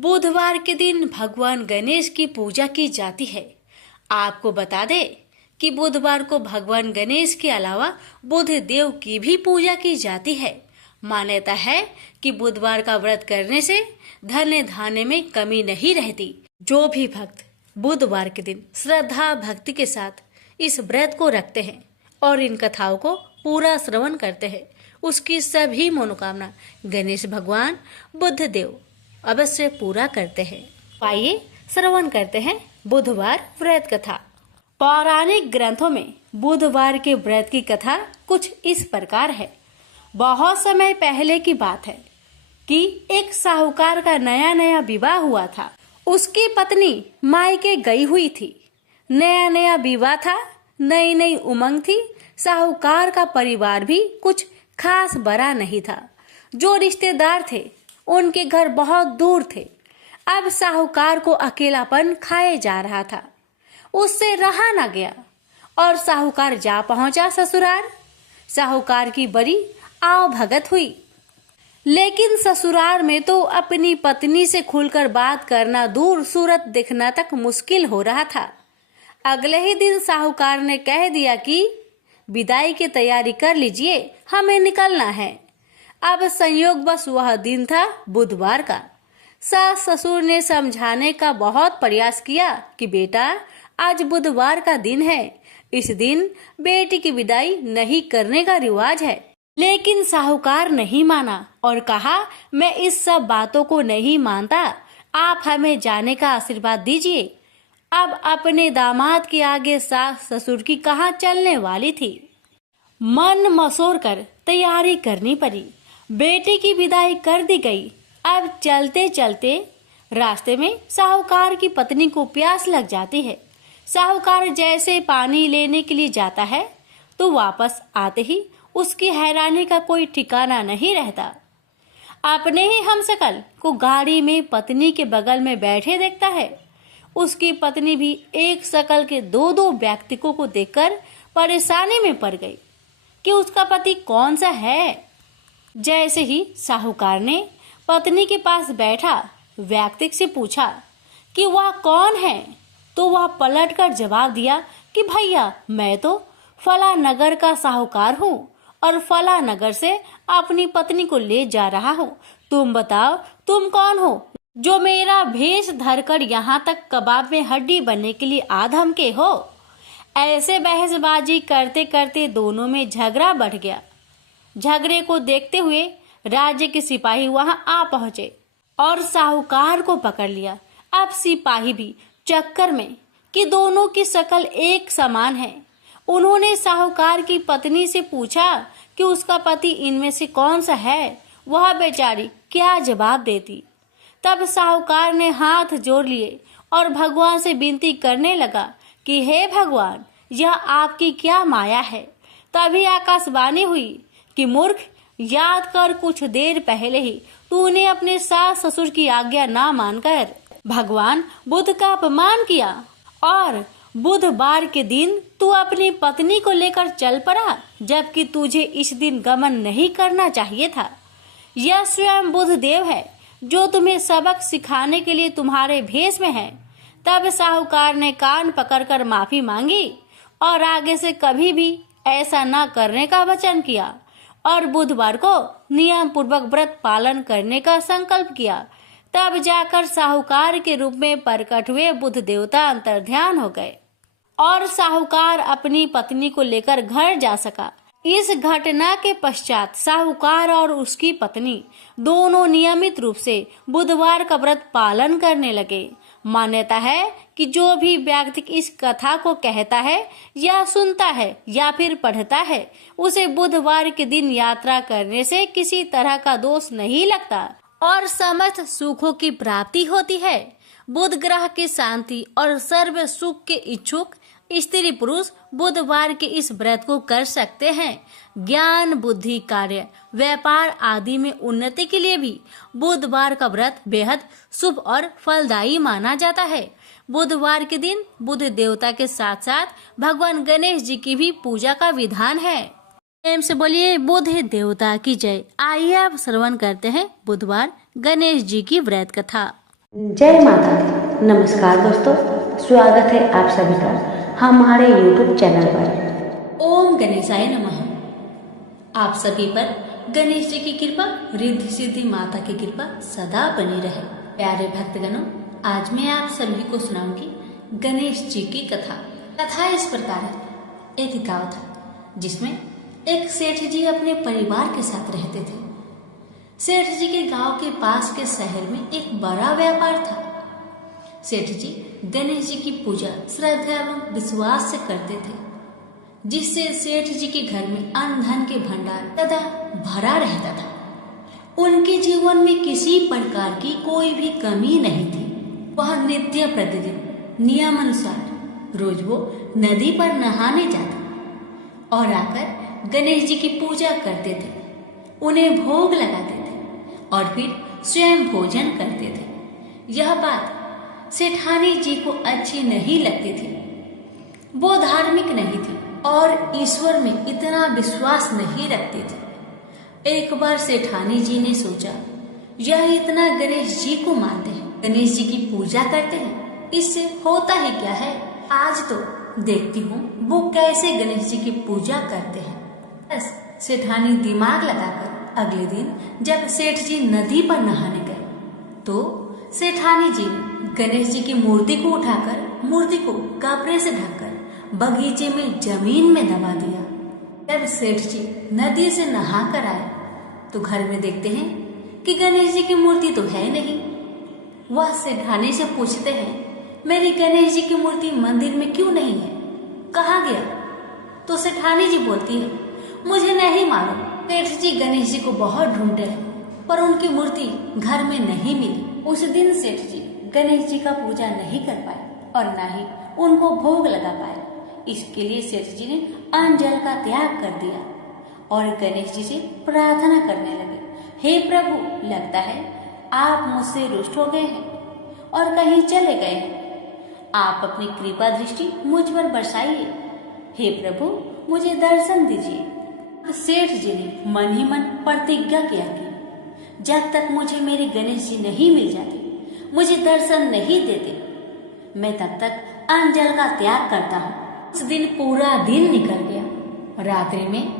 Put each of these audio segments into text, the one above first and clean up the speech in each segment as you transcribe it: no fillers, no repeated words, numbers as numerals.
बुधवार के दिन भगवान गणेश की पूजा की जाती है। आपको बता दें कि बुधवार को भगवान गणेश के अलावा बुध देव की भी पूजा की जाती है। मान्यता है कि बुधवार का व्रत करने से धन धान्य में कमी नहीं रहती। जो भी भक्त बुधवार के दिन श्रद्धा भक्ति के साथ इस व्रत को रखते हैं और इन कथाओं को पूरा श्रवण करते हैं, उसकी सभी मनोकामना गणेश भगवान बुध देव अवश्य पूरा करते हैं। आइए श्रवण करते हैं बुधवार व्रत कथा। पौराणिक ग्रंथों में बुधवार के व्रत की कथा कुछ इस प्रकार है। बहुत समय पहले की बात है कि एक साहूकार का नया नया विवाह हुआ था। उसकी पत्नी मायके गई हुई थी। नया नया विवाह था, नई नई उमंग थी। साहूकार का परिवार भी कुछ खास बड़ा नहीं था। जो रिश्तेदार थे उनके घर बहुत दूर थे। अब साहूकार को अकेलापन खाए जा रहा था। उससे रहा न गया और साहूकार जा पहुंचा ससुराल। साहूकार की बड़ी आव भगत हुई, लेकिन ससुराल में तो अपनी पत्नी से खुलकर बात करना दूर, सूरत दिखना तक मुश्किल हो रहा था। अगले ही दिन साहूकार ने कह दिया कि विदाई की तैयारी कर लीजिए, हमें निकलना है। अब संयोग बस वह दिन था बुधवार का। सास ससुर ने समझाने का बहुत प्रयास किया कि बेटा, आज बुधवार का दिन है, इस दिन बेटी की विदाई नहीं करने का रिवाज है। लेकिन साहूकार नहीं माना और कहा, मैं इस सब बातों को नहीं मानता, आप हमें जाने का आशीर्वाद दीजिए। अब अपने दामाद के आगे सास ससुर की कहाँ चलने वाली थी। मन मसोर कर तैयारी करनी पड़ी। बेटी की विदाई कर दी गई। अब चलते चलते रास्ते में साहूकार की पत्नी को प्यास लग जाती है। साहूकार जैसे पानी लेने के लिए जाता है तो वापस आते ही उसकी हैरानी का कोई ठिकाना नहीं रहता। अपने ही हमशक्ल को गाड़ी में पत्नी के बगल में बैठे देखता है। उसकी पत्नी भी एक शकल के दो दो व्यक्तियों को देखकर परेशानी में पड़ गई कि उसका पति कौन सा है। जैसे ही साहूकार ने पत्नी के पास बैठा व्यक्ति से पूछा कि वह कौन है, तो वह पलटकर जवाब दिया कि भैया, मैं तो फला नगर का साहूकार हूँ और फला नगर से अपनी पत्नी को ले जा रहा हूँ। तुम बताओ, तुम कौन हो जो मेरा भेष धरकर यहाँ तक कबाब में हड्डी बनने के लिए आधम के हो। ऐसे बहसबाजी करते करते दोनों में झगड़ा बढ़ गया। झगड़े को देखते हुए राज्य के सिपाही वहां आ पहुंचे और साहूकार को पकड़ लिया। अब सिपाही भी चक्कर में कि दोनों की शक्ल एक समान है। उन्होंने साहूकार की पत्नी से पूछा कि उसका पति इनमें से कौन सा है। वह बेचारी क्या जवाब देती। तब साहूकार ने हाथ जोड़ लिए और भगवान से विनती करने लगा कि हे भगवान, यह आपकी क्या माया है। तभी आकाशवाणी हुई कि मूर्ख, याद कर कुछ देर पहले ही तूने अपने सास ससुर की आज्ञा ना मानकर भगवान बुध का अपमान किया और बुधवार के दिन तू अपनी पत्नी को लेकर चल पड़ा, जबकि तुझे इस दिन गमन नहीं करना चाहिए था। यह स्वयं बुध देव है जो तुम्हें सबक सिखाने के लिए तुम्हारे भेष में है। तब साहूकार ने कान पकड़कर माफी मांगी और आगे से कभी भी ऐसा न करने का वचन किया और बुधवार को नियम पूर्वक व्रत पालन करने का संकल्प किया। तब जाकर साहूकार के रूप में प्रकट हुए बुध देवता अंतर्ध्यान हो गए और साहूकार अपनी पत्नी को लेकर घर जा सका। इस घटना के पश्चात साहूकार और उसकी पत्नी दोनों नियमित रूप से बुधवार का व्रत पालन करने लगे। मान्यता है कि जो भी व्यक्ति इस कथा को कहता है या सुनता है या फिर पढ़ता है, उसे बुधवार के दिन यात्रा करने से किसी तरह का दोष नहीं लगता और समस्त सुखों की प्राप्ति होती है। बुध ग्रह की शांति और सर्व सुख के इच्छुक स्त्री पुरुष बुधवार के इस व्रत को कर सकते हैं। ज्ञान, बुद्धि, कार्य, व्यापार आदि में उन्नति के लिए भी बुधवार का व्रत बेहद शुभ और फलदायी माना जाता है। बुधवार के दिन बुध देवता के साथ साथ भगवान गणेश जी की भी पूजा का विधान है। प्रेम से बोलिए बुध देवता की जय। आइए आप श्रवण करते हैं बुधवार गणेश जी की व्रत कथा। जय माता दी। नमस्कार दोस्तों, स्वागत है आप सभी का हमारे YouTube चैनल पर। ओम गणेशाय नमः। आप सभी पर गणेश जी की कृपा, रिद्धि सिद्धि माता की कृपा सदा बनी रहे। प्यारे भक्तगणों, आज मैं आप सभी को सुनाऊंगी गणेश जी की कथा। कथा इस प्रकार है। एक गांव था जिसमें एक सेठ जी अपने परिवार के साथ रहते थे। सेठ जी के गांव के पास के शहर में एक बड़ा व्यापार था। सेठ जी गणेश जी की पूजा श्रद्धा एवं विश्वास से करते थे, जिससे सेठ जी के घर में अन्न धन के भंडार सदा भरा रहता था। उनके जीवन में किसी प्रकार की कोई भी कमी नहीं थी। वह नित्य प्रतिदिन नियमानुसार रोज वो नदी पर नहाने जाते और आकर गणेश जी की पूजा करते थे, उन्हें भोग लगाते थे और फिर स्वयं भोजन करते थे। यह बात सेठानी जी को अच्छी नहीं लगती थी। वो धार्मिक नहीं थी और ईश्वर में इतना विश्वास नहीं रखती थी। एक बार सेठानी जी ने सोचा, यह इतना गणेश जी को मानते हैं, गणेश जी की पूजा करते हैं, इससे होता ही क्या है। आज तो देखती हूँ वो कैसे गणेश जी की पूजा करते हैं। बस सेठानी दिमाग लगाकर अगले दिन जब सेठ जी नदी पर नहाने गए तो सेठानी जी ने गणेश जी की मूर्ति को उठाकर मूर्ति को कपड़े से ढककर बगीचे में जमीन में दबा दिया। जब सेठ जी नदी से नहाकर आए तो घर में देखते हैं कि गणेश जी की मूर्ति तो है नहीं। वह सेठानी से पूछते हैं, मेरी गणेश जी की मूर्ति मंदिर में क्यों नहीं है, कहाँ गया? तो सेठानी जी बोलती है, मुझे नहीं मालूम। सेठ जी गणेश जी को बहुत ढूंढे पर उनकी मूर्ति घर में नहीं मिली। उस दिन सेठ जी गणेश जी का पूजा नहीं कर पाए और न ही उनको भोग लगा पाए। इसके लिए सेठ जी ने अन्न जल का त्याग कर दिया और गणेश जी से प्रार्थना करने लगे, हे प्रभु, लगता है आप मुझसे रुष्ट हो गए हैं और कहीं चले गए हैं। आप अपनी कृपा दृष्टि मुझ पर बरसाइए। हे प्रभु, मुझे दर्शन दीजिए। सेठ जी ने मन ही मन प्रतिज्ञा किया कि जब तक मुझे मेरे गणेश जी नहीं मिल जाते, मुझे दर्शन नहीं देते, मैं तब तक अन्न जल का त्याग करता हूँ। उस दिन पूरा दिन निकल गया। रात्रि में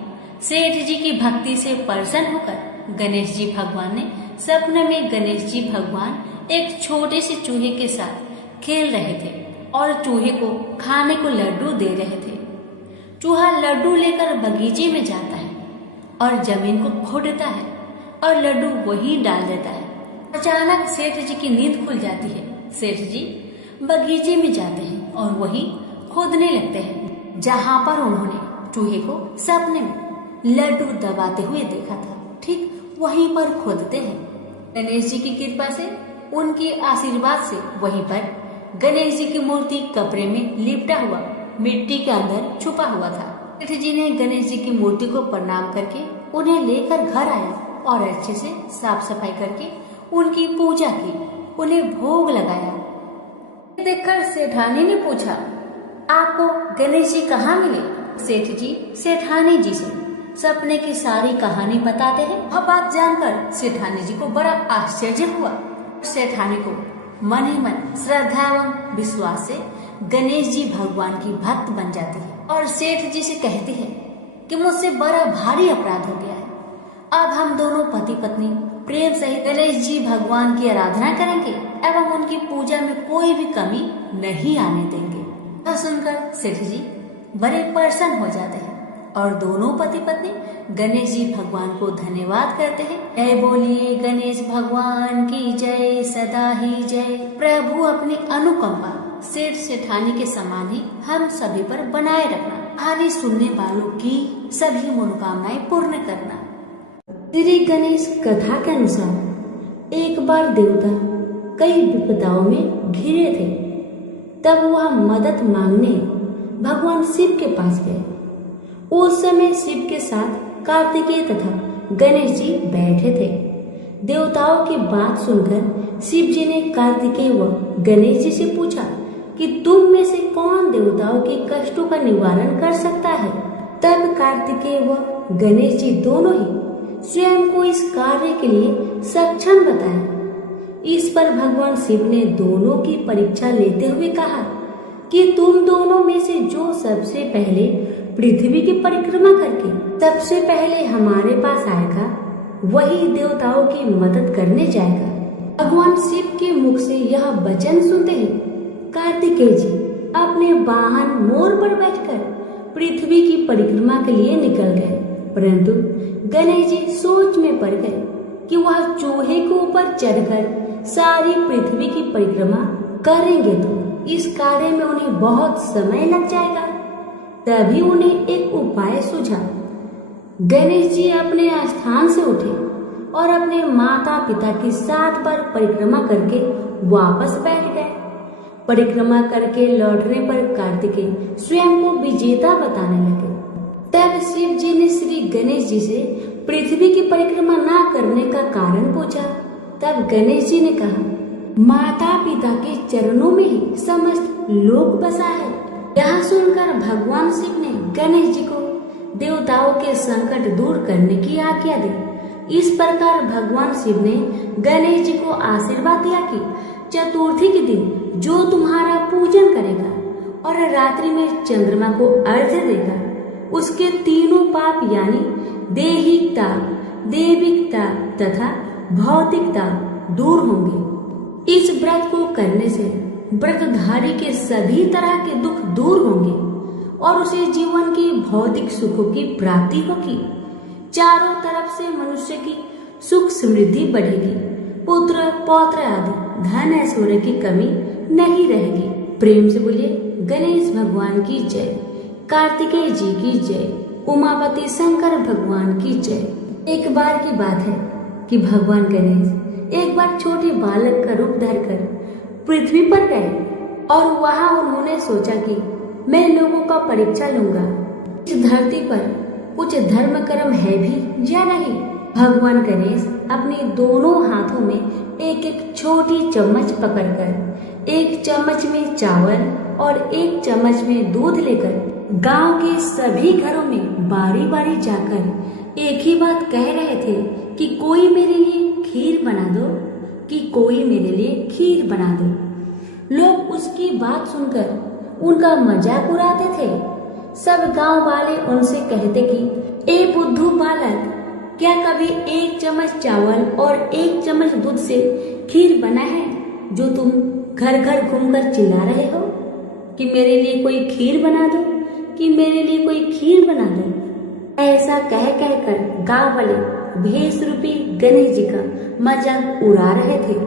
सेठ जी की भक्ति से प्रसन्न होकर गणेश जी भगवान ने सपने में गणेश जी भगवान एक छोटे से चूहे के साथ खेल रहे थे और चूहे को खाने को लड्डू दे रहे थे। चूहा लड्डू लेकर बगीचे में जाता है और जमीन को खोदता है और लड्डू वही डाल देता है। अचानक सेठ जी की नींद खुल जाती है। सेठ जी बगीचे में जाते हैं और वही खोदने लगते हैं जहाँ पर उन्होंने चूहे को सपने में लड्डू दबाते हुए देखा था। ठीक वहीं पर खोदते हैं। गणेश जी की कृपा से, उनके आशीर्वाद से वहीं पर गणेश जी की मूर्ति कपड़े में लिपटा हुआ मिट्टी के अंदर छुपा हुआ था। सेठ जी ने गणेश जी की मूर्ति को प्रणाम करके उन्हें लेकर घर आया और अच्छे से साफ सफाई करके उनकी पूजा की, उन्हें भोग लगाया। देखकर सेठानी ने पूछा, आपको गणेश जी कहाँ मिले? सेठ जी सेठानी जी से सपने की सारी कहानी बताते हैं। वह बात जानकर सेठानी जी को बड़ा आश्चर्य हुआ। सेठानी को मन ही मन श्रद्धा एवं विश्वास से गणेश जी भगवान की भक्त बन जाती है और सेठ जी से कहती है कि मुझसे बड़ा भारी अपराध हो गया है। अब हम दोनों पति पत्नी प्रेम सहित गणेश जी भगवान की आराधना करेंगे एवं उनकी पूजा में कोई भी कमी नहीं आने देंगे। यह सुनकर सेठ जी बड़े प्रसन्न हो जाते हैं और दोनों पति पत्नी गणेश जी भगवान को धन्यवाद करते हैं। जय बोलिए गणेश भगवान की जय, सदा ही जय। प्रभु अपनी अनुकंपा सेठ सेठानी के समान ही हम सभी पर बनाए रखना। कहानी सुनने वालों की सभी मनोकामनाएं पूर्ण करना। श्री गणेश कथा के अनुसार एक बार देवता कई विपदाओं में घिरे थे। तब वह मदद मांगने भगवान शिव के पास गए। उस समय शिव के साथ कार्तिकेय तथा गणेश जी बैठे थे। देवताओं की बात सुनकर शिव जी ने कार्तिकेय व गणेश जी से पूछा कि तुम में से कौन देवताओं के कष्टों का निवारण कर सकता है। तब कार्तिकेय व गणेश जी दोनों ही स्वयं को इस कार्य के लिए सक्षम बताए। इस पर भगवान शिव ने दोनों की परीक्षा लेते हुए कहा कि तुम दोनों में से जो सबसे पहले पृथ्वी की परिक्रमा करके सबसे पहले हमारे पास आएगा वही देवताओं की मदद करने जाएगा। भगवान शिव के मुख से यह वचन सुनते ही कार्तिकेय जी अपने वाहन मोर पर बैठकर पृथ्वी की परिक्रमा के लिए निकल गए, परंतु गणेश जी सोच में पड़ गए कि वह चूहे के ऊपर चढ़कर सारी पृथ्वी की परिक्रमा करेंगे तो इस कार्य में उन्हें बहुत समय लग जाएगा। तभी उन्हें एक उपाय सूझा। गणेश जी अपने स्थान से उठे और अपने माता पिता की 7 बार परिक्रमा करके वापस बैठ गए। परिक्रमा करके लौटने पर कार्तिकेय स्वयं को विजेता बताने लगे। तब शिव जी ने श्री गणेश जी से पृथ्वी की परिक्रमा ना करने का कारण पूछा। तब गणेश जी ने कहा, माता पिता के चरणों में ही समस्त लोक बसा है। यह सुनकर भगवान शिव ने गणेश जी को देवताओं के संकट दूर करने की आज्ञा दी। इस प्रकार भगवान शिव ने गणेश जी को आशीर्वाद दिया कि चतुर्थी के दिन जो तुम्हारा पूजन करेगा और रात्रि में चंद्रमा को अर्घ्य देगा उसके तीनों पाप यानी दैहिकता, दैविकता तथा भौतिकता दूर होंगे। इस व्रत को करने से व्रतधारी के सभी तरह के दुख दूर होंगे और उसे जीवन की भौतिक सुखों की प्राप्ति होगी। चारों तरफ से मनुष्य की सुख समृद्धि बढ़ेगी, पुत्र पौत्र आदि धन ऐश्वर्य की कमी नहीं रहेगी। प्रेम से बोलिए गणेश भगवान की जय, कार्तिकेय जी की जय, उमापति शंकर भगवान की जय। एक बार की बात है कि भगवान गणेश एक बार छोटे बालक का रूप धरकर पृथ्वी पर गए और वहां उन्होंने सोचा कि मैं लोगों का परीक्षा लूंगा, इस धरती पर कुछ धर्म कर्म है भी या नहीं। भगवान गणेश अपने दोनों हाथों में एक एक छोटी चम्मच पकड़कर एक चम्मच में चावल और एक चम्मच में दूध लेकर गांव के सभी घरों में बारी बारी जाकर एक ही बात कह रहे थे कि कोई मेरे लिए खीर बना दो, कि कोई मेरे लिए खीर बना दो। लोग उसकी बात सुनकर उनका मजाक उड़ाते थे। सब गांव वाले उनसे कहते कि ए बुद्धू बालक, क्या कभी एक चम्मच चावल और एक चम्मच दूध से खीर बना है जो तुम घर घर घूमकर चिल्ला रहे हो कि मेरे लिए कोई खीर बना दो, कि मेरे लिए कोई खीर बना दो। ऐसा कह कहकर गांव वाले भेष रूपी गणेश जी का मजाक उड़ा रहे थे।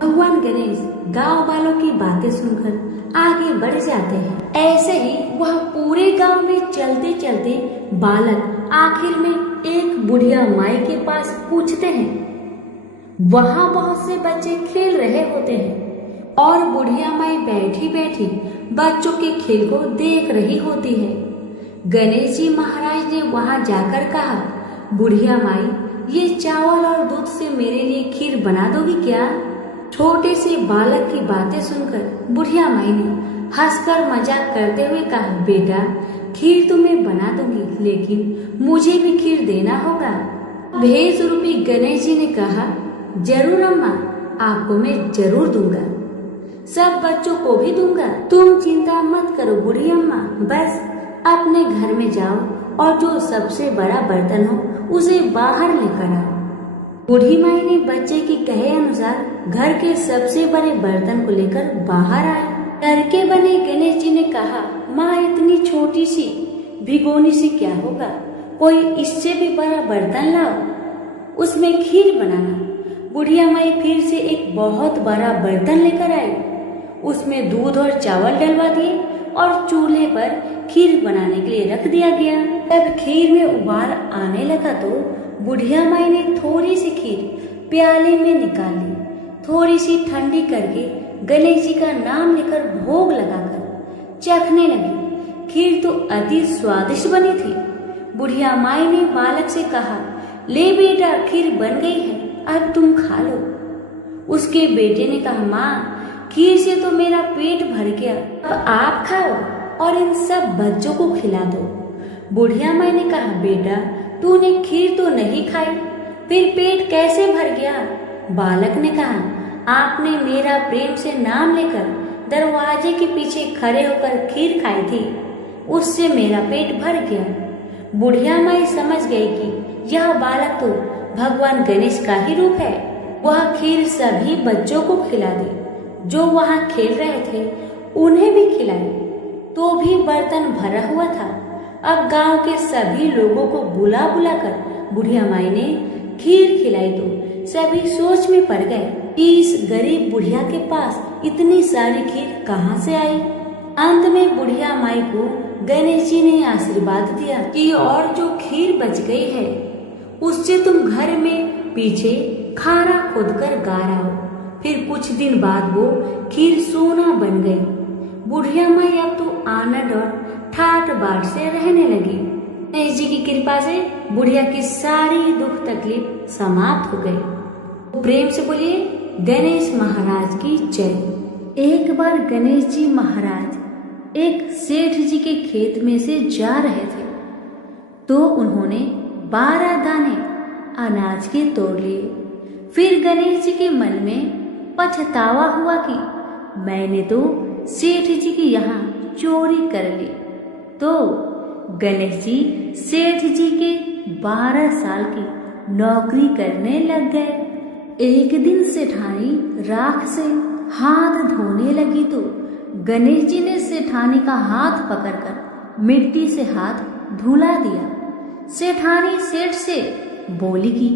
भगवान गणेश गांव वालों की बातें सुनकर आगे बढ़ जाते हैं। ऐसे ही वह पूरे गांव में चलते चलते बालक आखिर में एक बुढ़िया माई के पास पूछते हैं। वहाँ बहुत से बच्चे खेल रहे होते हैं और बुढ़िया माई बैठी बैठी बच्चों के खेल को देख रही होती है। गणेश जी महाराज ने वहां जाकर कहा, बुढ़िया माई, ये चावल और दूध से मेरे लिए खीर बना दोगी क्या? छोटे से बालक की बातें सुनकर बुढ़िया माई ने हंसकर मजाक करते हुए कहा, बेटा खीर तो मैं बना दूंगी, लेकिन मुझे भी खीर देना होगा। भेष रूपी गणेश जी ने कहा, जरूर अम्मा, आपको मैं जरूर दूंगा, सब बच्चों को भी दूंगा। तुम चिंता मत करो बूढ़ी अम्मा, बस अपने घर में जाओ और जो सबसे बड़ा बर्तन हो उसे बाहर लेकर आओ। बूढ़ी माई ने बच्चे की कहे अनुसार घर के सबसे बड़े बर्तन को लेकर बाहर आए। घर के बने गणेश जी ने कहा, माँ इतनी छोटी सी भिगोनी सी क्या होगा, कोई इससे भी बड़ा बर्तन लाओ, उसमें खीर बनाना। बुढ़िया माई फिर से एक बहुत बड़ा बर्तन लेकर आई, उसमें दूध और चावल डलवा दिए और चूल्हे पर खीर बनाने के लिए रख दिया गया। जब खीर में उबाल आने लगा तो बुढ़िया माई ने थोड़ी सी खीर प्याले में निकाल ली, थोड़ी सी ठंडी करके गणेश जी का नाम लेकर भोग लगाकर चखने लगी। खीर तो अति स्वादिष्ट बनी थी। बुढ़िया माई ने बालक से कहा, ले बेटा खीर बन गई है, अब तुम खा लो। उसके बेटे ने कहा, माँ खीर से तो मेरा पेट भर गया, अब आप खाओ और इन सब बच्चों को खिला दो। बुढ़िया माई ने कहा, बेटा तूने खीर तो नहीं खाई, फिर पेट कैसे भर गया? बालक ने कहा, आपने मेरा प्रेम से नाम लेकर दरवाजे के पीछे खड़े होकर खीर खाई थी, उससे मेरा पेट भर गया। बुढ़िया माई समझ गई कि यह बालक तो भगवान गणेश का ही रूप है। वह खीर सभी बच्चों को खिला दी जो वहां खेल रहे थे, उन्हें भी खिलाई, तो भी बर्तन भरा हुआ था। अब गांव के सभी लोगों को बुला बुलाकर बुढ़िया माई ने खीर खिलाई तो सभी सोच में पड़ गए कि इस गरीब बुढ़िया के पास इतनी सारी खीर कहाँ से आई। अंत में बुढ़िया माई को गणेश जी ने आशीर्वाद दिया कि और जो खीर बच गई है उससे तुम घर में पीछे खाना खोदकर गाड़ो। फिर कुछ दिन बाद वो खीर सोना बन गई। बुढ़िया माई अब तो आनंद और ठाट बाट से रहने लगी। गणेश जी की कृपा से बुढ़िया की सारी दुख तकलीफ समाप्त हो गई। प्रेम से बोलिए गणेश महाराज की जय। एक बार गणेश जी महाराज एक सेठ जी के खेत में से जा रहे थे तो उन्होंने 12 दाने अनाज के तोड़ लिए। फिर गणेश जी के मन में पछतावा हुआ कि मैंने तो सेठ जी के यहाँ चोरी कर ली। तो गणेश जी सेठ जी के 12 साल की नौकरी करने लग गए। एक दिन सेठानी राख से हाथ धोने लगी तो गणेश जी ने सेठानी का हाथ पकड़कर मिट्टी से हाथ धुला दिया। सेठानी सेठ से बोली कि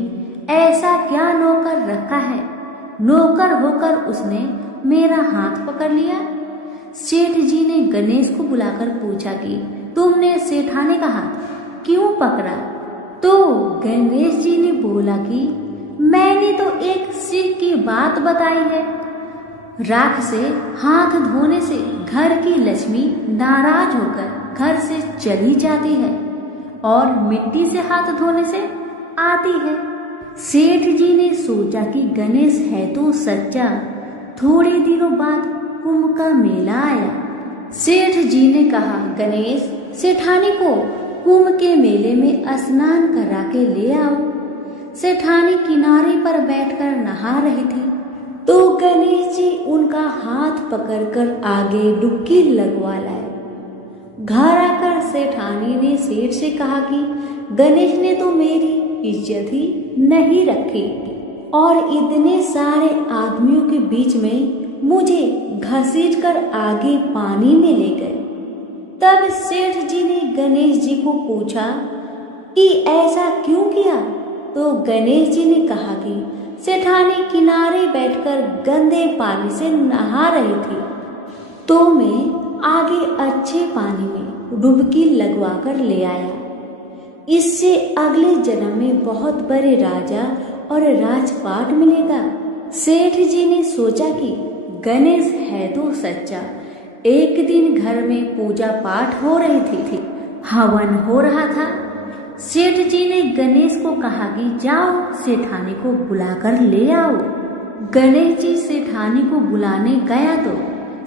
ऐसा क्या नौकर रखा है, नौकर होकर उसने मेरा हाथ पकड़ लिया। सेठ जी ने गणेश को बुलाकर पूछा कि तुमने सेठानी का हाथ क्यों पकड़ा? तो गणेश जी ने बोला कि मैंने तो एक सिर की बात बताई है। राख से हाथ धोने से घर की लक्ष्मी नाराज होकर घर से चली जाती है और मिट्टी से हाथ धोने से आती है। सेठ जी ने सोचा कि गणेश है तो सच्चा। थोड़े दिनों बाद कुंभ का मेला आया। सेठ जी ने कहा, गणेश सेठानी को कुंभ के मेले में स्नान करा के ले आओ। सेठानी किनारे पर बैठकर नहा रही थी तो गणेश जी उनका हाथ पकड़कर आगे डुबकी लगवा लाए। घर आकर सेठानी ने सेठ से कहा कि गणेश ने तो मेरी इज्जत ही नहीं रखी और इतने सारे आदमियों के बीच में मुझे घसीट कर आगे पानी में ले गए। तब सेठ जी ने गणेश जी को पूछा कि ऐसा क्यों किया? तो गणेश जी ने कहा कि सेठानी किनारे बैठकर गंदे पानी से नहा रही थी तो मैं आगे अच्छे पानी में डुबकी लगवा कर ले आया। इससे अगले जन्म में बहुत बड़े राजा और राजपाट मिलेगा। सेठ जी ने सोचा कि गणेश है तो सच्चा। एक दिन घर में पूजा पाठ हो रही थी, हवन हो रहा था। सेठ जी ने गणेश को कहा कि जाओ सेठानी को बुलाकर ले आओ। गणेश जी सेठानी को बुलाने गया तो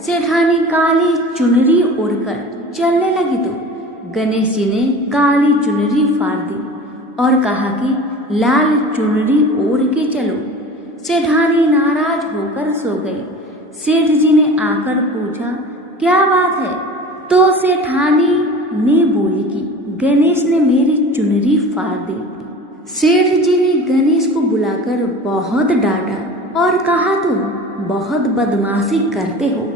सेठानी काली चुनरी ओढ़कर चलने लगी तो गणेश जी ने काली चुनरी फाड़ दी और कहा कि लाल चुनरी ओढ़ के चलो। सेठानी नाराज होकर सो गई। सेठ जी ने आकर पूछा, क्या बात है? तो सेठानी ने बोली कि गणेश ने मेरी चुनरी फाड़ दी। सेठ जी ने गणेश को बुलाकर बहुत डांटा और कहा, तुम बहुत बदमाशी करते हो।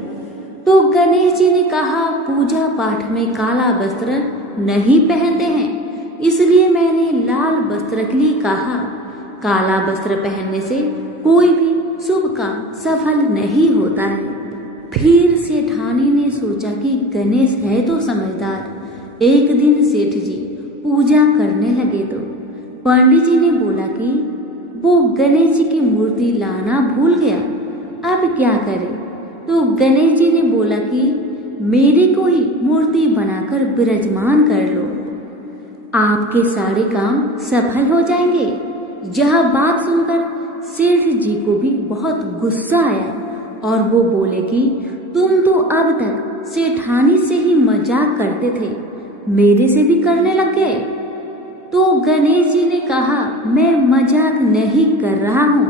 तो गणेश जी ने कहा, पूजा पाठ में काला वस्त्र नहीं पहनते हैं, इसलिए मैंने लाल वस्त्र के लिए कहा। काला वस्त्र पहनने से कोई भी शुभ काम सफल नहीं होता है। फिर सेठानी ने सोचा कि गणेश है तो समझदार। एक दिन सेठ जी पूजा करने लगे तो पंडित जी ने बोला कि वो गणेश जी की मूर्ति लाना भूल गया, अब क्या करे? तो गणेश जी ने बोला कि मेरी कोई मूर्ति बनाकर विराजमान कर लो, आपके सारे काम सफल हो जाएंगे। यह बात सुनकर सेठ जी को भी बहुत गुस्सा आया और वो बोले कि तुम तो अब तक सेठानी से ही मजाक करते थे, मेरे से भी करने लग गए। तो गणेश जी ने कहा, मैं मजाक नहीं कर रहा हूँ,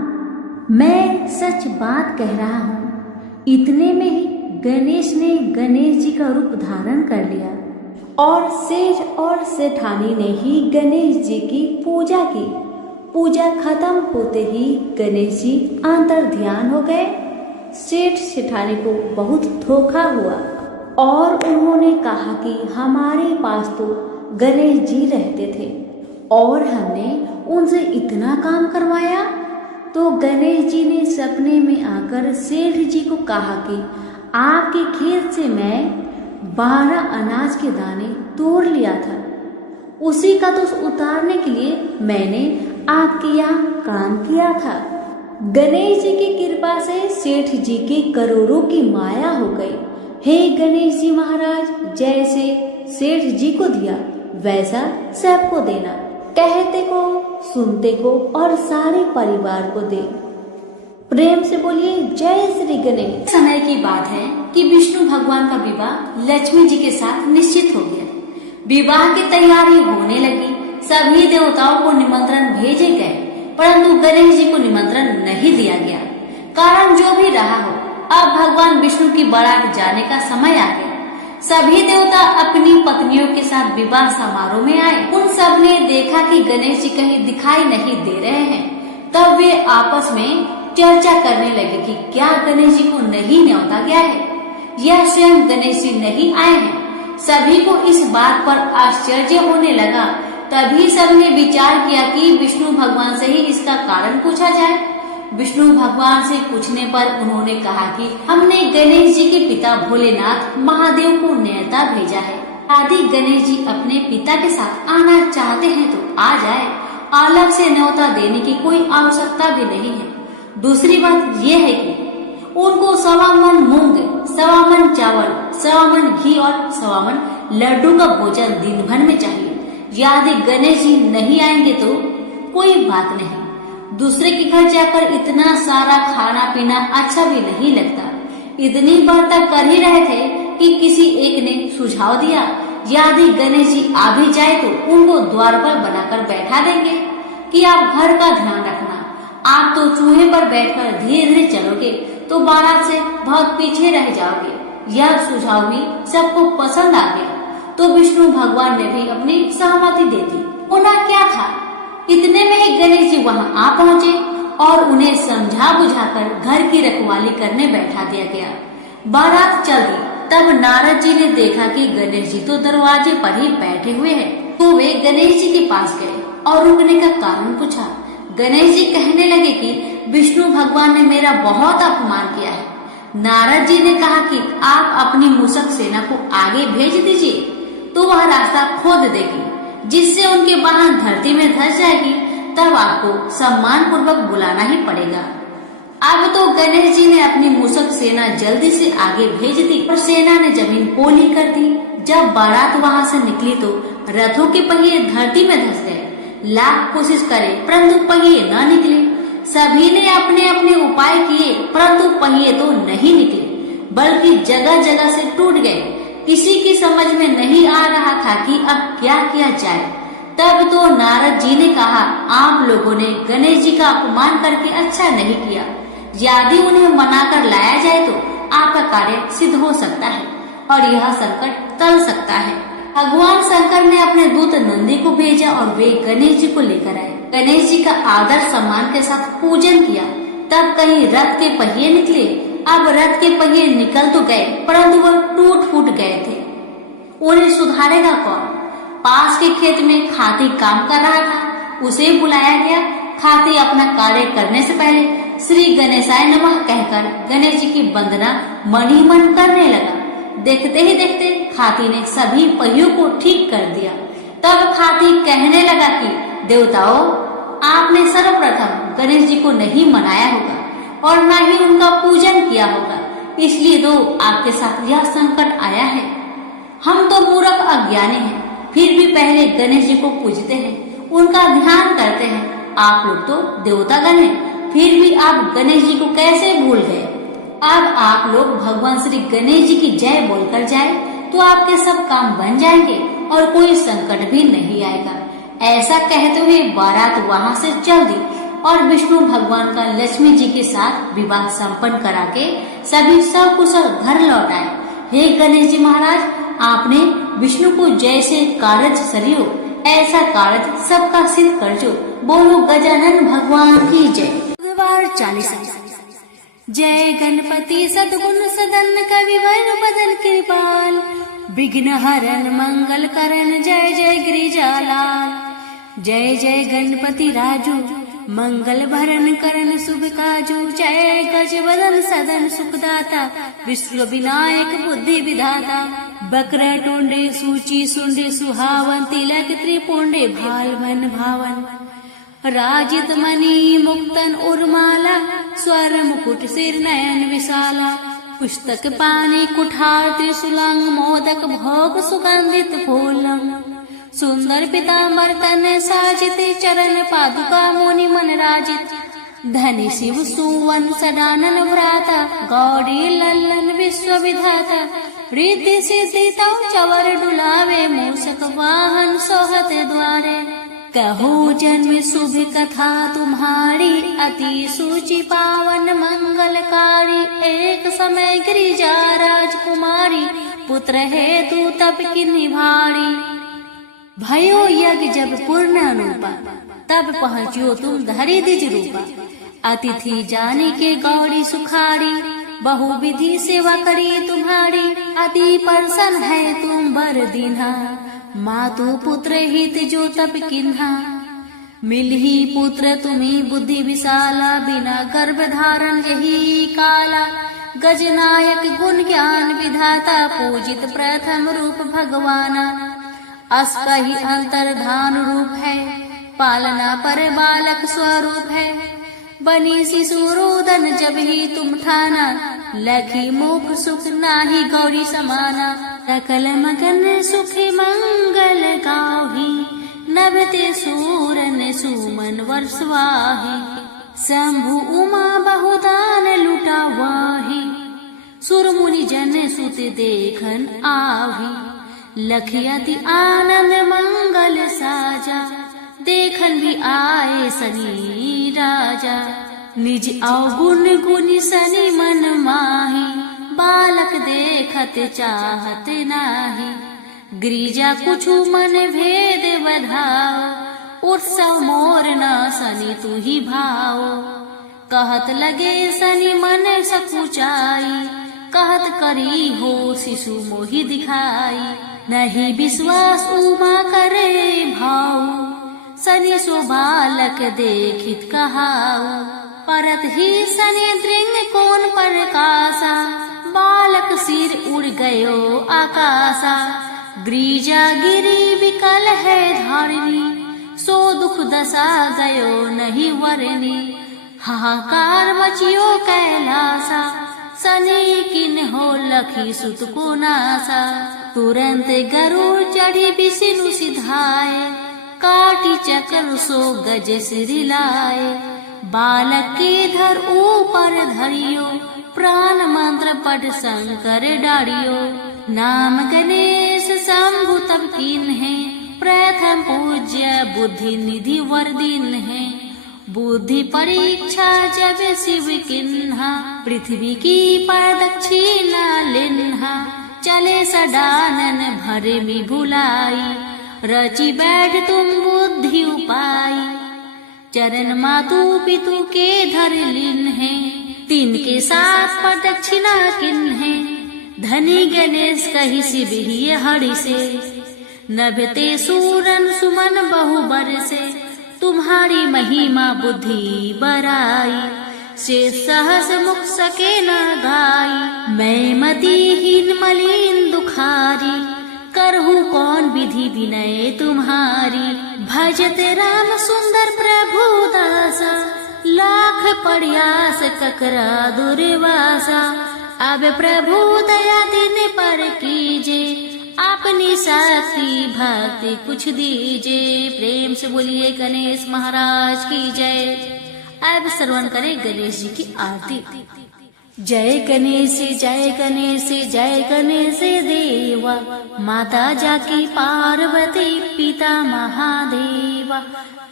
मैं सच बात कह रहा हूँ। इतने में ही गणेश ने गणेश जी का रूप धारण कर लिया और सेठ और सेठानी ने ही गणेश जी की पूजा की। पूजा खत्म होते ही गणेश जी अंतर ध्यान हो गए। सेठ सेठानी को बहुत धोखा हुआ और उन्होंने कहा कि हमारे पास तो गणेश जी रहते थे और हमने उनसे इतना काम करवाया। तो गणेश जी ने सपने में आकर सेठ जी को कहा कि आपके खेत से मैं 12 अनाज के दाने तोड़ लिया था, उसी का तो उतारने के लिए मैंने आपके यहाँ काम किया था। गणेश जी की कृपा से सेठ जी की करोड़ों की माया हो गई। हे गणेश जी महाराज, जैसे सेठ जी को दिया वैसा सबको देना, कहते को सुनते को और सारे परिवार को दे। प्रेम से बोलिए जय श्री गणेश। समय की बात है कि विष्णु भगवान का विवाह लक्ष्मी जी के साथ निश्चित हो गया। विवाह की तैयारी होने लगी। सभी देवताओं को निमंत्रण भेजे गए, परंतु गणेश जी को निमंत्रण नहीं दिया गया। कारण जो भी रहा हो, अब भगवान विष्णु की बारात जाने का समय आ गया। सभी देवता अपनी पत्नियों के साथ विवाह समारोह में आए। उन सब ने देखा कि गणेश जी कहीं दिखाई नहीं दे रहे हैं। तब वे आपस में चर्चा करने लगे कि क्या गणेश जी को नहीं न्योता गया है या स्वयं गणेश जी नहीं आए हैं। सभी को इस बात पर आश्चर्य होने लगा। तभी सबने विचार किया कि विष्णु भगवान से ही इसका कारण पूछा जाए। विष्णु भगवान से पूछने पर उन्होंने कहा कि हमने गणेश जी के पिता भोलेनाथ महादेव को न्योता भेजा है। यदि गणेश जी अपने पिता के साथ आना चाहते हैं तो आ जाए, अलग से न्योता देने की कोई आवश्यकता भी नहीं है। दूसरी बात यह है कि उनको 1.25 मन मूंग, 1.25 मन चावल, 1.25 मन घी और 1.25 मन लड्डू का भोजन दिन भर में चाहिए। यदि गणेश जी नहीं आएंगे तो कोई बात नहीं, दूसरे के घर जाकर इतना सारा खाना पीना अच्छा भी नहीं लगता। इतनी बातें कर ही रहे थे कि किसी एक ने सुझाव दिया, यदि गणेश जी आ भी जाए तो उनको द्वार पर बनाकर बैठा देंगे कि आप घर का ध्यान रखना। आप तो चूहे पर बैठकर धीरे धीरे चलोगे तो बारात से बहुत पीछे रह जाओगे। यह सुझाव भी सबको पसंद आ गया, तो विष्णु भगवान ने भी अपनी सहमति दे दी। होना क्या था, इतने में ही गणेश जी वहाँ आ पहुँचे और उन्हें समझा बुझाकर घर की रखवाली करने बैठा दिया गया। बारात चल दी। तब नारद जी ने देखा कि गणेश जी तो दरवाजे पर ही बैठे हुए हैं। तो वे गणेश जी के पास गए और रुकने का कारण पूछा। गणेश जी कहने लगे कि विष्णु भगवान ने मेरा बहुत अपमान किया है। नारद जी ने कहा कि आप अपनी मूषक सेना को आगे भेज दीजिए तो वह रास्ता खोद देगी, जिससे उनके वाहन धरती में धंस जाएगी। तब आपको सम्मान पूर्वक बुलाना ही पड़ेगा। अब तो गणेश जी ने अपनी मूषक सेना जल्दी से आगे भेज दी और सेना ने जमीन पोली कर दी। जब बारात वहाँ से निकली तो रथों के पहिए धरती में धंस गए। लाख कोशिश करे परंतु पहिए न निकले। सभी ने अपने अपने उपाय किए परंतु पहिए तो नहीं निकले, बल्कि जगह जगह से टूट गए। किसी की समझ में नहीं आ रहा था कि अब क्या किया जाए। तब तो नारद जी ने कहा, आप लोगों ने गणेश जी का अपमान करके अच्छा नहीं किया। यदि उन्हें मनाकर लाया जाए तो आपका कार्य सिद्ध हो सकता है और यह संकट टल सकता है। भगवान शंकर ने अपने दूत नंदी को भेजा और वे गणेश जी को लेकर आए। गणेश जी का आदर सम्मान के साथ पूजन किया। तब कहीं रथ के पहिए निकले। अब रथ के पहिए निकल तो गए परंतु वह टूट फूट गए थे। उन्हें सुधारेगा कौन? पास के खेत में खाती काम कर रहा था, उसे बुलाया गया। खाती अपना कार्य करने से पहले श्री गणेशाय नमः कहकर गणेश जी की वंदना मन ही मन करने लगा। देखते ही देखते खाती ने सभी पहियों को ठीक कर दिया। तब खाती कहने लगा कि देवताओं, आपने सर्वप्रथम गणेश जी को नहीं मनाया होगा और न ही उनका पूजन किया होगा, इसलिए तो आपके साथ यह संकट आया है। हम तो मूर्ख अज्ञानी हैं, फिर भी पहले गणेश जी को पूजते हैं, उनका ध्यान करते हैं। आप लोग तो देवतागण हैं, फिर भी आप गणेश जी को कैसे भूल गए? अब आप लोग भगवान श्री गणेश जी की जय बोलकर जाए तो आपके सब काम बन जाएंगे और कोई संकट भी नहीं आएगा। ऐसा कहते हुए बारात वहाँ से चल दी। और विष्णु भगवान का लक्ष्मी जी के साथ विवाह संपन्न करा के सभी सकुशल घर लौट आए। हे गणेश जी महाराज, आपने विष्णु को जैसे कारज सरियो ऐसा कारज सबका सिद्ध कर जो। बोलो गजानन भगवान की जय। बुधवार चालीसा। जय गणपति सद्गुण सदन कविवर बदन कृपाल, विघ्न हरण मंगल करण जय जय गिरिजालाल। जय जय गणपति राजू मंगल भरण करण शुभ काजू, जय गज वदन सदन सुखदाता विश्व विनायक बुद्धि विधाता। बकर टोंडे सूची सुंडे सुहावन, तिलक त्रिपुंडे भाल मन भावन। राजित मणि मुक्तन उर्माला, स्वर मुकुट सिर नयन विशाला। पुस्तक पानी कुठार त्रिशूलंग, मोदक भोग सुगंधित फूलम। सुंदर पीताम्बर तन साजित, चरण पादुका मुनि मन राजित। धनि शिव सुवन सदानन व्राता, गौरी लल्लन विश्व विधाता। रिद्धि सिद्धि तौ चवर डुलावे, मूषक वाहन सोहत द्वारे। कहो जन्म शुभ कथा तुम्हारी, अति सूचि पावन मंगलकारी। एक समय गिरिजा राजकुमारी, पुत्र हेतु तप की निभारी। भयो यज्ञ जब पूर्ण अनुपा, तब पहुँचियो तुम धरि द्विज रूपा। अतिथि जाने के गौरी सुखारी, बहु विधि सेवा करी तुम्हारी। अति प्रसन्न है तुम बर दीन्हा, मातु पुत्र हित जो तप किन्हा। मिलही पुत्र तुम्ही बुद्धि विशाला, बिना गर्भ धारण यही काला। गजनायक गुण ज्ञान विधाता, पूजित प्रथम रूप भगवाना। असकहि अंतर्धान रूप है, पालना पर बालक स्वरूप है। बनी शिशु रोदन जब ही तुम ठाना, लखी मुख सुख नाही गौरी समाना। सकल मगन सुखी मंगल गाही, नभते सूरन सुमन वर्षवाही। शंभु उमा बहुदान लुटा वाही, सुर मुनि जन सुत देखन आही। लखियति आनंद मंगल साजा, देखन भी आए सनी राजा। निज अवगुण गुनि सनी मन माही, बालक देखत चाहत नाही। गिरिजा कुछु मन भेद बधाओ, उत्सव मोर न सनी तू ही भाओ। कहत लगे सनी मन सकुचाई, कहत करी हो शिशु मोहि दिखाई। नहीं विश्वास उमा करे भाऊ, सनी सो बालक देखित कहाऊ। परत ही सनी दृंग कोन प्रकाशा, बालक सिर उड़ गयो आकाशा। गिरिजा गिरी विकल है धारिणी, सो दुख दशा गयो नहीं वरनी। हाहाकार मचियो कैलासा, सनी किन हो लखी सुत को नासा। तुरंत गरुड़ चढ़ी विष्णु सिधाए, काटी चक्र सो गज सिरिलाए। बालक के धर ऊपर धरियो, प्राण मंत्र पढ़ शंकर डारियो। नाम गणेश शंभु तब कीन है, प्रथम पूज्य बुद्धि निधि वर दीन है। बुद्धि परीक्षा जब शिव किन्हा, पृथ्वी की प्रदक्षिणा लिन्हा। चले सडानन भरे में भुलाई, रची बैठ तुम बुद्धि उपाई। चरण मातु पितु के धर लिन है, तीन के साथ प्रदक्षिणा किन है। धनी गणेश कही शिव ही हरि से, नभते सूरन सुमन बहु बरसे। तुम्हारी महिमा बुद्धि बराई, से सहस मुख सके न गाई। मैं मतिहीन मलिन दुखारी, करहूँ कौन विधि विनय तुम्हारी। भजत राम सुंदर प्रभु दासा, लाख प्रयास ककरा दुर्वासा। अब प्रभु दया दिन पर कीजे, अपनी शक्ति भक्ति कुछ दीजे। प्रेम से बोलिए गणेश महाराज की जय। अब श्रवण करें गणेश जी की आरती। जय गणेश जय गणेश जय गणेश देवा, माता जाकी पार्वती पिता महादेवा।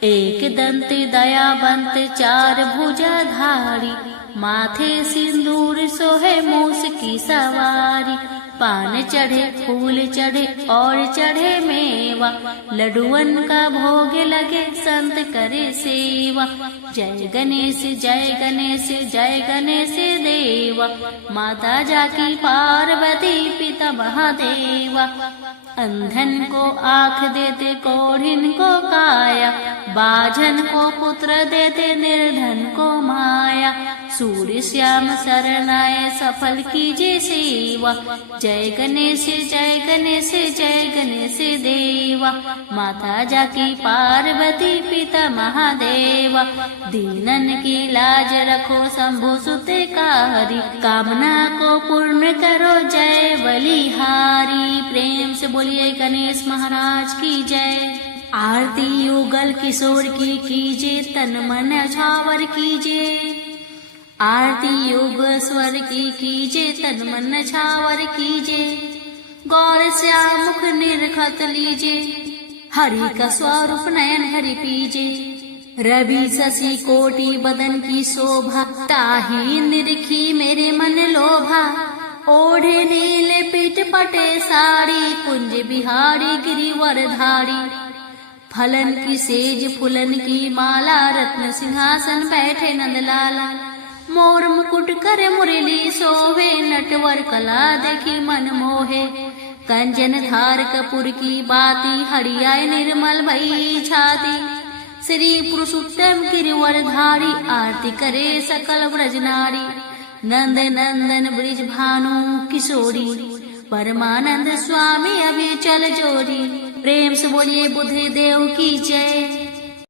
एक दंत दयावंत चार भुजाधारी, माथे सिंदूर सोहे मूस की सवारी। पान चढ़े फूल चढ़े और चढ़े मेवा, लड्डुअन का भोग लगे संत करे सेवा। जय गणेश जय गणेश जय गणेश देवा, माता जाकी पार्वती पिता महादेवा। अंधन को आँख देते कोढ़िन को काया, बाझन को पुत्र देते निर्धन को माया। सूर्य श्याम शरणाय सफल कीजिए सेवा, जय गणेश जय गणेश जय गणेश देवा। माता जाकी पार्वती पिता महादेवा, दीनन की लाज रखो शंभु सुत कारी। कामना को पूर्ण करो जय बलिहारी। प्रेम से बोलिए गणेश महाराज की जय। आरती युगल किशोर की कीजिए, तन मन छावर कीजिए। आरती युग स्वर की कीजिए, तन मन छावर कीजिए। गौर श्याम मुख निरखत लीजिए, हरि का स्वरूप नयन हरि पीजिए। रवि शशि कोटि बदन की शोभा, ताही निरखी मेरे मन लोभा। ओढ़े नील पीठ पटे साड़ी, कुंज बिहारी गिरिवर धारी। फलन की सेज फुलन की माला, रत्न सिंहासन बैठे नंदलाला। मोर मुकुट कर मुरली सोहे, नटवर कला देखी मन मोहे। कंचन धार कपूर की बाती, हरियाय निर्मल भई छाती। श्री पुरुषोत्तम गिरिवर धारी, आरती करे सकल ब्रज नारी। नंद नंदन ब्रिज भानु किशोरी, परमानंद स्वामी अभी चल जोरी। प्रेम से बोलिए बुद्ध देव की जय।